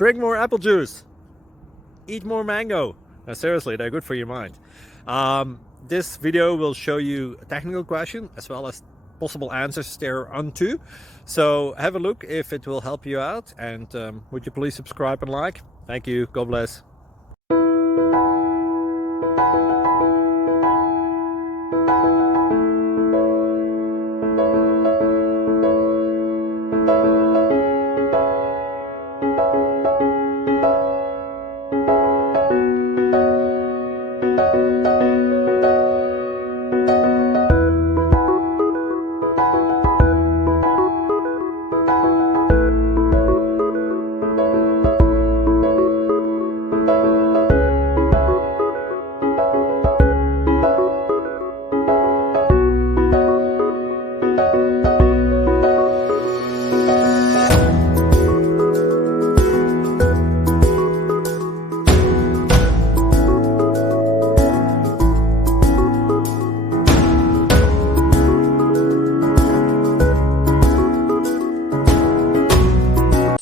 Drink more apple juice. Eat more mango. Now, seriously, they're good for your mind. This video will show you a technical question as well as possible answers thereunto. So have a look if it will help you out, and would you please subscribe and like? Thank you. God bless.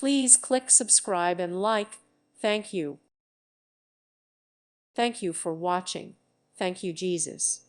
Please click subscribe and like. Thank you. Thank you for watching. Thank you, Jesus.